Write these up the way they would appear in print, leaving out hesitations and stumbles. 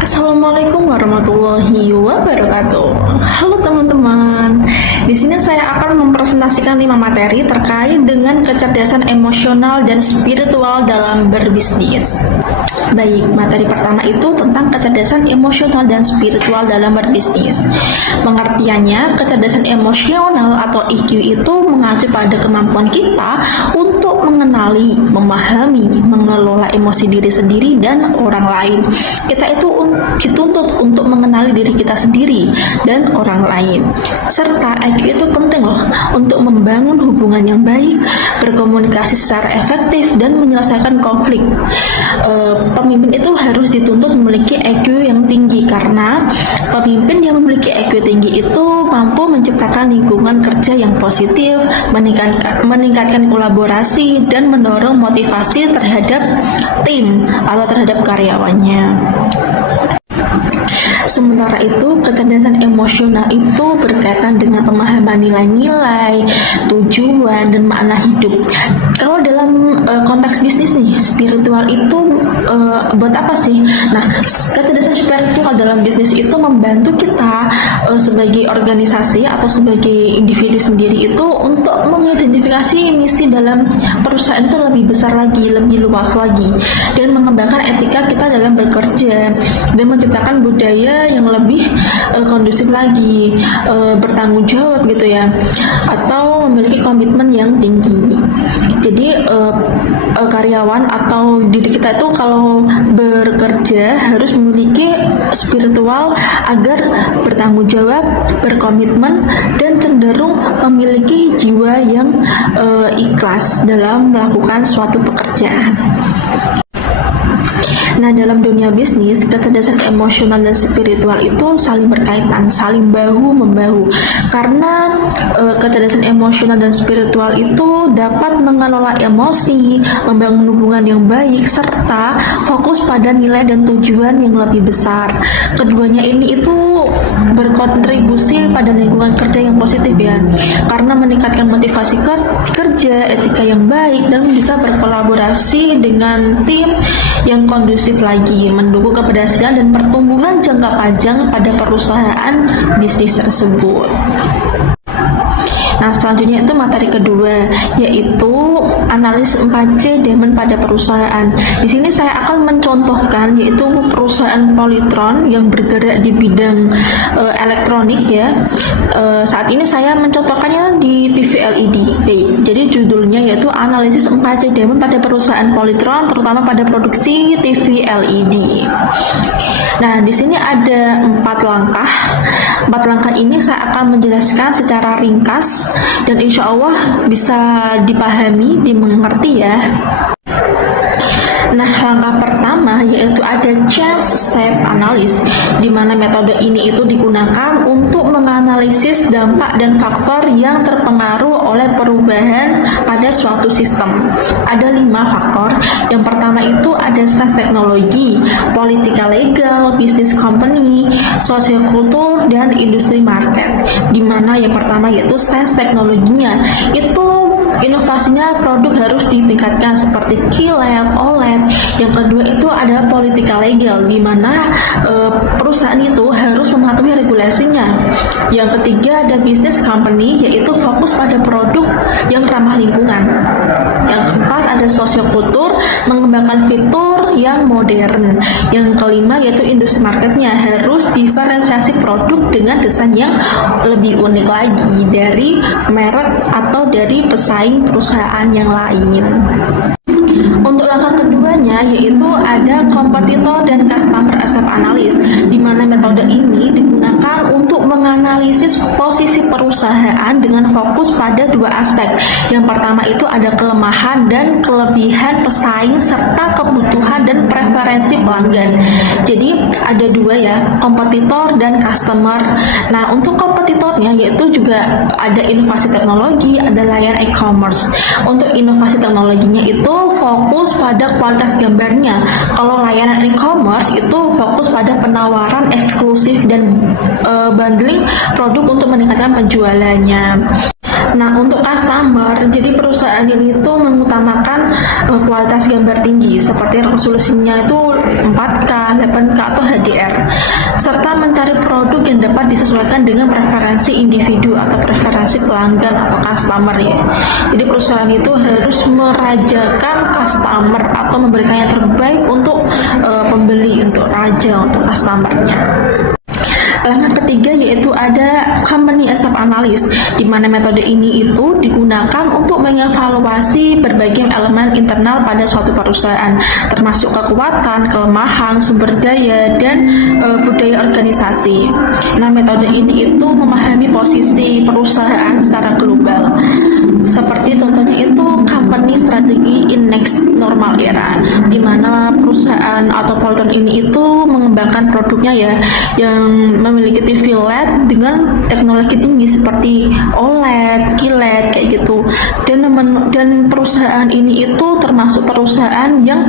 Assalamualaikum warahmatullahi wabarakatuh. Halo teman-teman. Di sini saya akan mempresentasikan 5 materi terkait dengan kecerdasan emosional dan spiritual dalam berbisnis. Baik, materi pertama itu tentang kecerdasan emosional dan spiritual dalam berbisnis. Pengertiannya, kecerdasan emosional atau EQ itu mengacu pada kemampuan kita untuk mengenali, memahami, mengelola emosi diri sendiri dan orang lain. Kita itu dituntut untuk mengenali diri kita sendiri dan orang lain. Serta IQ itu penting loh untuk membangun hubungan yang baik, berkomunikasi secara efektif dan menyelesaikan konflik. Pemimpin itu harus dituntut memiliki IQ yang tinggi karena pemimpin yang memiliki IQ tinggi itu mampu menciptakan lingkungan kerja yang positif, meningkatkan kolaborasi dan mendorong motivasi terhadap tim atau terhadap karyawannya. Sementara itu, kecerdasan emosional itu berkaitan dengan pemahaman nilai-nilai, tujuan, dan makna hidup. Kalau dalam konteks bisnis nih, spiritual itu buat apa sih? Nah, kecerdasan spiritual dalam bisnis itu membantu kita sebagai organisasi atau sebagai individu sendiri itu untuk mengidentifikasi misi dalam perusahaan itu lebih besar lagi, lebih luas lagi, dan mengembangkan etika kita dalam bekerja dan menciptakan budaya yang lebih kondusif lagi, bertanggung jawab gitu ya, atau memiliki komitmen yang tinggi. Jadi karyawan atau diri kita itu kalau bekerja harus memiliki spiritual agar bertanggung jawab, berkomitmen, dan cenderung memiliki jiwa yang ikhlas dalam melakukan suatu pekerjaan. Nah, dalam dunia bisnis, kecerdasan emosional dan spiritual itu saling berkaitan, saling bahu-membahu. Karena kecerdasan emosional dan spiritual itu dapat mengelola emosi, membangun hubungan yang baik, serta fokus pada nilai dan tujuan yang lebih besar. Keduanya ini itu berkontribusi pada lingkungan kerja yang positif ya, karena meningkatkan motivasi kerja, etika yang baik, dan bisa berkolaborasi dengan tim yang kondusif lagi, mendukung keberhasilan dan pertumbuhan jangka panjang pada perusahaan bisnis tersebut. Nah, selanjutnya itu materi kedua, yaitu analis 4C Diamond pada perusahaan. Di sini saya akan mencontohkan yaitu perusahaan Polytron yang bergerak di bidang elektronik ya. Saat ini saya mencontohkannya di TV LED. Jadi judulnya yaitu analisis 4C Diamond pada perusahaan Polytron, terutama pada produksi TV LED. Nah, di sini ada 4 langkah. 4 langkah ini saya akan menjelaskan secara ringkas dan insya Allah bisa dipahami, dimengerti ya. Nah, langkah pertama yaitu ada change step analysis, di mana metode ini itu digunakan untuk menganalisis dampak dan faktor yang terpengaruh oleh perubahan pada suatu sistem. Ada 5 faktor. Yang pertama itu ada sains teknologi, politika legal, bisnis company, sosial kultur, dan industri market. Di mana yang pertama yaitu sains teknologinya, itu inovasinya produk harus ditingkatkan seperti QLED, OLED. Yang kedua itu adalah politika legal, di mana perusahaan itu harus mematuhi regulasinya. Yang ketiga ada business company, yaitu fokus pada produk yang ramah lingkungan. Yang keempat ada social kultur, mengembangkan fitur yang modern. Yang kelima yaitu industri marketnya, harus diferensiasi produk dengan desain yang lebih unik lagi dari merek atau dari pesaing perusahaan yang lain. Untuk langkah keduanya yaitu ada kompetitor dan customer asset analysis, di mana metode ini digunakan untuk menganalisis posisi perusahaan dengan fokus pada 2 aspek. Yang pertama itu ada kelemahan dan kelebihan pesaing serta kebutuhan dan preferensi pelanggan. Jadi ada 2 ya, kompetitor dan customer. Nah, untuk kompetitornya yaitu juga ada inovasi teknologi, ada layanan e-commerce. Untuk inovasi teknologinya itu fokus pada kualitas gambarnya. Kalau layanan e-commerce itu fokus pada penawaran eksklusif dan bundling produk untuk meningkatkan penjualannya. Nah, untuk customer, jadi perusahaan ini itu mengutamakan kualitas gambar tinggi, seperti resolusinya itu 4K, 8K, atau HDR. disesuaikan dengan preferensi individu atau preferensi pelanggan atau customer ya. Jadi perusahaan itu harus merajakan customer atau memberikan yang terbaik untuk pembeli, untuk raja, untuk customernya. Langkah ketiga yaitu ada company asset analysis, di mana metode ini itu digunakan untuk mengevaluasi berbagai elemen internal pada suatu perusahaan, termasuk kekuatan, kelemahan, sumber daya, dan budaya organisasi. Nah, metode ini itu memahami posisi perusahaan secara global. Seperti contohnya itu company strategy in next normal era, di mana perusahaan atau Poltron ini itu mengembangkan produknya ya yang memiliki TV LED dengan teknologi tinggi seperti OLED, QLED kayak gitu. Dan perusahaan ini itu termasuk perusahaan yang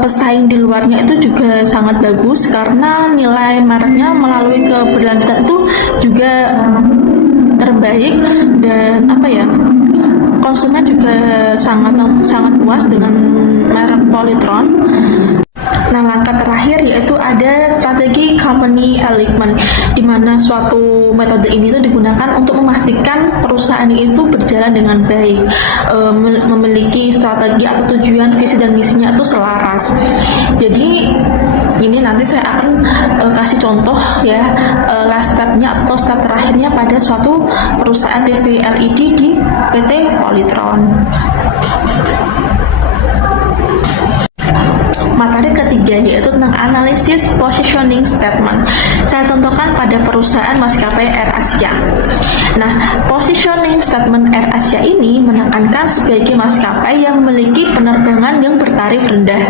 pesaing di luarnya itu juga sangat bagus karena nilai mereknya melalui keberlanjutan itu juga terbaik, dan konsumen juga sangat puas dengan merek Poltron. Nah, langkah terakhir yaitu ada strategi company alignment, di mana suatu metode ini tuh digunakan untuk memastikan perusahaan itu berjalan dengan baik, memiliki strategi atau tujuan, visi dan misinya itu selaras. Jadi ini nanti saya akan kasih contoh ya, last stepnya atau step terakhirnya pada suatu perusahaan TV LED di PT Poltron. Materi ketiga yaitu tentang analisis positioning statement. Saya contohkan pada perusahaan maskapai AirAsia. Nah, positioning statement AirAsia ini menekankan sebagai maskapai yang memiliki penerbangan yang bertarif rendah,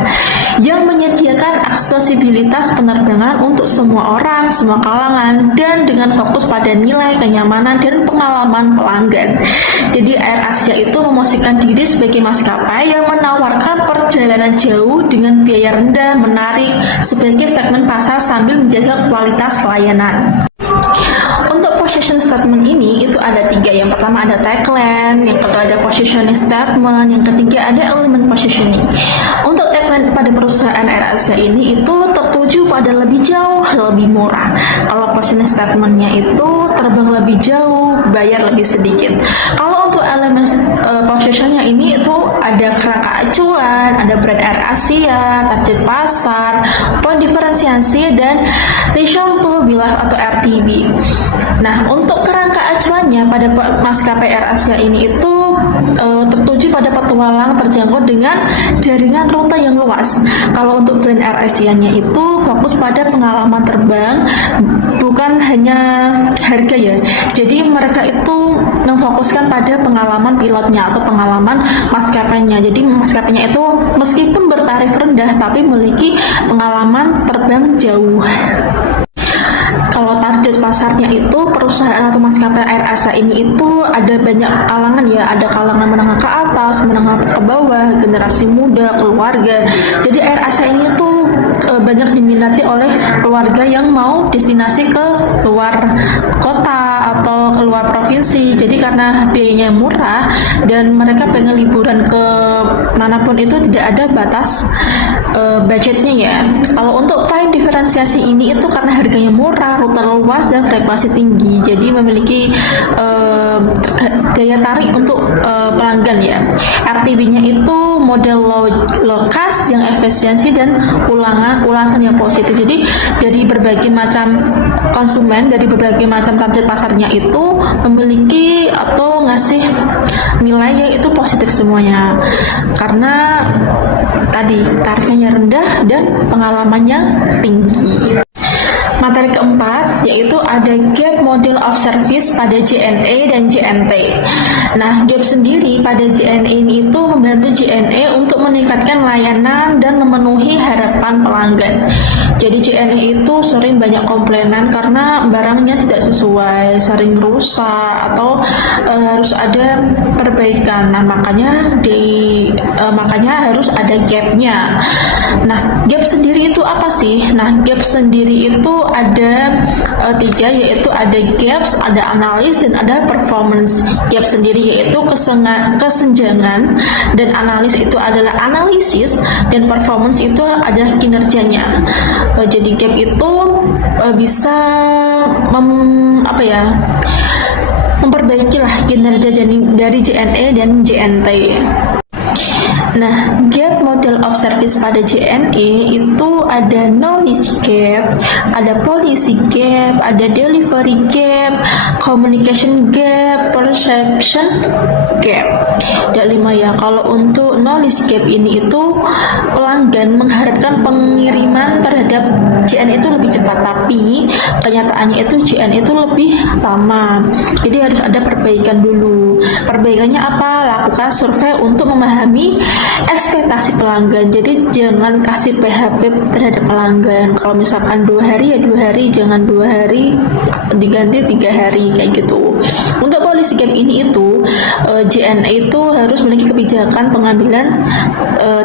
yang menyediakan aksesibilitas penerbangan untuk semua orang, semua kalangan, dan dengan fokus pada nilai, kenyamanan, dan pengalaman pelanggan. Jadi AirAsia itu memosisikan diri sebagai maskapai yang menawarkan perjalanan jauh dengan biaya rendah, menarik sebagai segmen pasar sambil menjaga kualitas layanan. Untuk position statement ini itu ada 3. Yang pertama ada tagline, yang kedua ada positioning statement, yang ketiga ada elemen positioning. Untuk tagline pada perusahaan AirAsia ini itu tertuju pada lebih jauh, lebih murah. Kalau positioning statementnya itu terbang lebih jauh, bayar lebih sedikit. Kalau untuk elemen positionnya ini itu ada kerangka acuan, ada brand AirAsia, target pasar, poin diferensiasi, dan ratio to bilah atau RTB. Nah, untuk kerangka acuannya pada maskapai AirAsia ini itu tertuju pada petualang terjangkau dengan jaringan rute yang luas. Kalau untuk brand AirAsia-nya itu fokus pada pengalaman terbang, bukan hanya harga ya. Jadi mereka itu memfokuskan pada pengalaman pilotnya atau pengalaman maskapainya. Jadi maskapainya itu meskipun bertarif rendah tapi memiliki pengalaman terbang jauh. Kalau target pasarnya itu perusahaan atau maskapai AirAsia ini itu ada banyak kalangan ya, ada kalangan menengah ke atas, menengah ke bawah, generasi muda, keluarga. Jadi AirAsia ini tuh banyak diminati oleh keluarga yang mau destinasi ke luar kota atau keluar provinsi. Jadi karena biayanya murah dan mereka pengen liburan ke manapun itu tidak ada batas budgetnya ya. Kalau untuk poin diferensiasi ini itu karena harganya murah, rute luas, dan frekuensi tinggi, jadi memiliki daya tarik untuk pelanggan ya. RTB-nya itu model low cost yang efisiensi dan ulasan yang positif. Jadi dari berbagai macam konsumen, dari berbagai macam target pasarnya itu memiliki atau ngasih nilai yang itu positif semuanya, karena tadi tarifnya rendah dan pengalamannya tinggi. Materi keempat yaitu ada gap model of service pada JNE dan JNT. Nah, gap sendiri pada JNE ini itu membantu JNE untuk meningkatkan layanan dan memenuhi harapan pelanggan. Jadi JNE itu sering banyak komplainan karena barangnya tidak sesuai, sering rusak atau harus ada perbaikan. Nah, makanya harus ada gapnya. Nah, gap sendiri itu apa sih? Nah, gap sendiri itu ada 3, yaitu ada gaps, ada analis, dan ada performance. Gap sendiri yaitu kesenjangan, dan analis itu adalah analisis, dan performance itu ada kinerjanya. Jadi gap itu bisa memperbaikilah kinerja dari JNE dan JNT. Nah, gap model of service pada JNE itu ada knowledge gap, ada policy gap, ada delivery gap, communication gap, perception gap. Ada 5 ya. Kalau untuk knowledge gap ini itu pelanggan mengharapkan pengiriman terhadap JNE itu lebih cepat, tapi kenyataannya itu JNE itu lebih lama. Jadi harus ada perbaikan dulu. Perbaikannya apa? Lakukan survei untuk memahami ekspektasi pelanggan. Jadi jangan kasih PHP terhadap pelanggan. Kalau misalkan 2 hari ya 2 hari, jangan 2 hari diganti 3 hari kayak gitu. Untuk policy gap ini itu JNE itu harus memiliki kebijakan pengambilan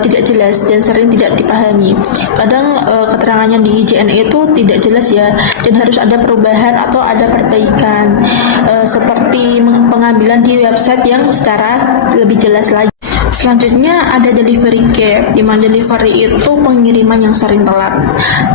tidak jelas dan sering tidak dipahami. Kadang keterangannya di JNE itu tidak jelas ya, dan harus ada perubahan atau ada perbaikan seperti pengambilan di website yang secara lebih jelas lagi. Selanjutnya ada delivery gap, di mana delivery itu pengiriman yang sering telat.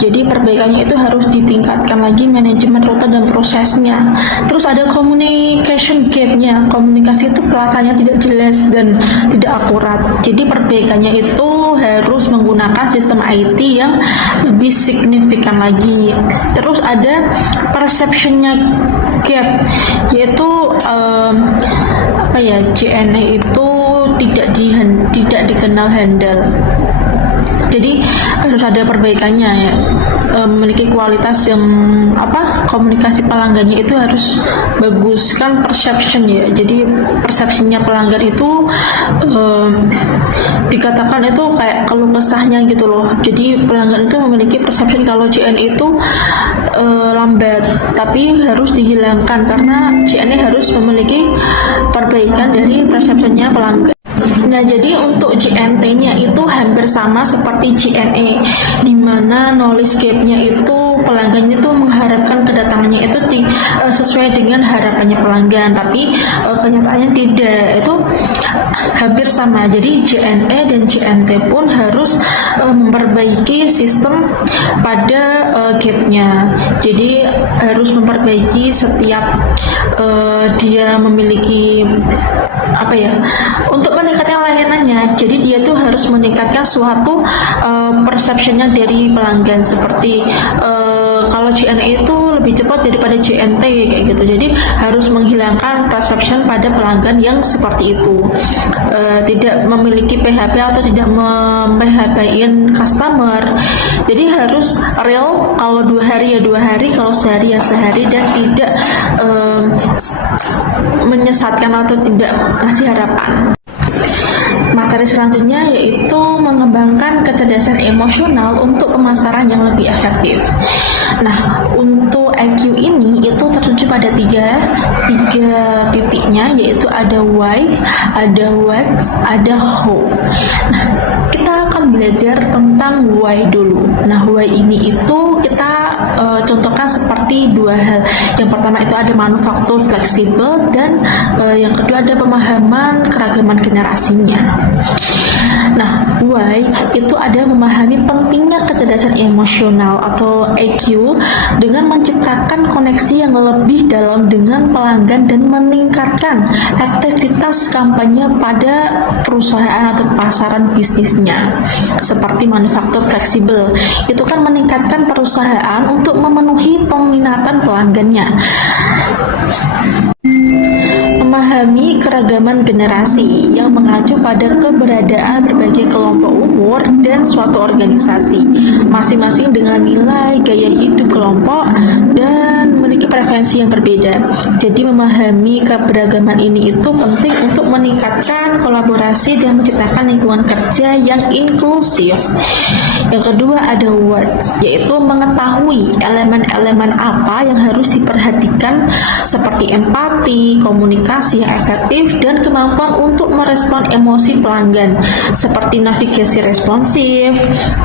Jadi perbaikannya itu harus ditingkatkan lagi manajemen rute dan prosesnya. Terus ada communication gap-nya, komunikasi itu pelacannya tidak jelas dan tidak akurat. Jadi perbaikannya itu harus menggunakan sistem IT yang lebih signifikan lagi. Terus ada perception-nya gap, yaitu JNE itu tidak dikenal handal. Jadi harus ada perbaikannya ya. Memiliki kualitas yang komunikasi pelanggannya itu harus bagus kan, perception ya. Jadi persepsinya pelanggan itu dikatakan itu kayak keluh kesahnya gitu loh. Jadi pelanggan itu memiliki perception kalau JNE itu lambat, tapi harus dihilangkan karena JNE harus memiliki perbaikan dari persepsinya pelanggan. Nah, jadi untuk JNT-nya itu hampir sama seperti JNE, di mana knowledge gap-nya itu pelanggannya itu mengharapkan kedatangannya itu sesuai dengan harapannya pelanggan, tapi kenyataannya tidak. Itu hampir sama. Jadi JNE dan JNT pun harus memperbaiki sistem pada gap-nya. Jadi harus memperbaiki setiap dia memiliki untuk meningkatkan layanannya. Jadi dia tuh harus meningkatkan suatu perception-nya dari pelanggan, seperti kalau JNE itu lebih cepat daripada JNT kayak gitu. Jadi harus menghilangkan perception pada pelanggan yang seperti itu, tidak memiliki PHP atau tidak mem-PHP-in customer. Jadi harus real, kalau 2 hari ya 2 hari, kalau sehari ya sehari, dan tidak menyesatkan atau tidak ngasih harapan. Materi selanjutnya yaitu mengembangkan kecerdasan emosional untuk pemasaran yang lebih efektif. Nah, untuk IQ ini itu tertuju pada tiga titiknya, yaitu ada why, ada what, ada how. Nah, kita akan belajar tentang why dulu. Nah, why ini itu kita contohkan seperti 2 hal. Yang pertama itu ada manufaktur fleksibel, dan yang kedua ada pemahaman keragaman generasinya. Nah, why itu ada memahami pentingnya kecerdasan emosional atau EQ dengan menciptakan koneksi yang lebih dalam dengan pelanggan dan meningkatkan aktivitas kampanye pada perusahaan atau pasaran bisnisnya. Seperti manufaktur fleksibel, itu kan meningkatkan perusahaan untuk memenuhi peminatan pelanggannya. Memahami keragaman generasi yang mengacu pada keberadaan berbagai kelompok umur dan suatu organisasi, masing-masing dengan nilai gaya hidup kelompok dan memiliki preferensi yang berbeda. Jadi memahami keberagaman ini itu penting untuk meningkatkan kolaborasi dan menciptakan lingkungan kerja yang inklusif. Yang kedua ada what, yaitu mengetahui elemen-elemen apa yang harus diperhatikan seperti empati, komunikasi yang efektif, dan kemampuan untuk merespon emosi pelanggan seperti navigasi responsif,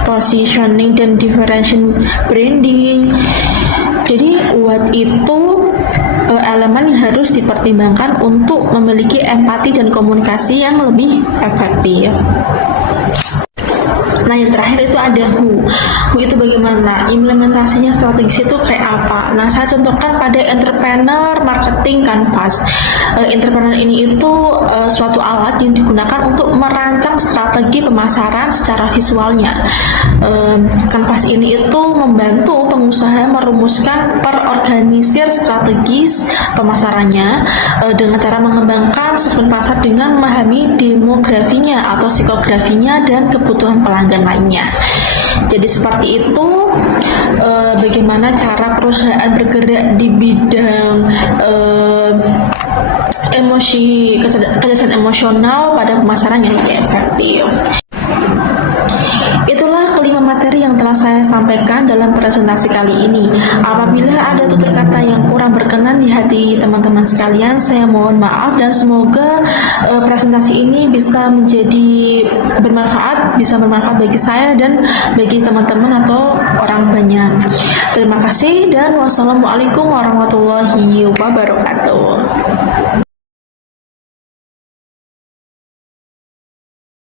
positioning, dan differentiation branding. Jadi what itu elemen yang harus dipertimbangkan untuk memiliki empati dan komunikasi yang lebih efektif. Nah, yang terakhir itu ada who. Who itu bagaimana? Implementasinya strategis itu kayak apa? Nah, saya contohkan pada entrepreneur marketing canvas. Entrepreneur ini itu suatu alat yang digunakan untuk merancang strategi pemasaran secara visualnya. Canvas ini itu membantu pengusaha merumuskan perorganisir strategis pemasarannya dengan cara mengembangkan segmen pasar dengan memahami demografinya atau psikografinya dan kebutuhan pelanggan lainnya. Jadi seperti itu bagaimana cara perusahaan bergerak di bidang emosi, kecerdasan emosional pada pemasaran yang lebih efektif. Itulah kelima materi yang telah saya sampaikan dalam presentasi kali ini. Apabila ada tutur kata yang kurang berkenan di hati teman-teman sekalian, saya mohon maaf dan semoga presentasi ini bisa menjadi bermanfaat bagi saya dan bagi teman-teman atau orang banyak. Terima kasih dan wassalamualaikum warahmatullahi wabarakatuh.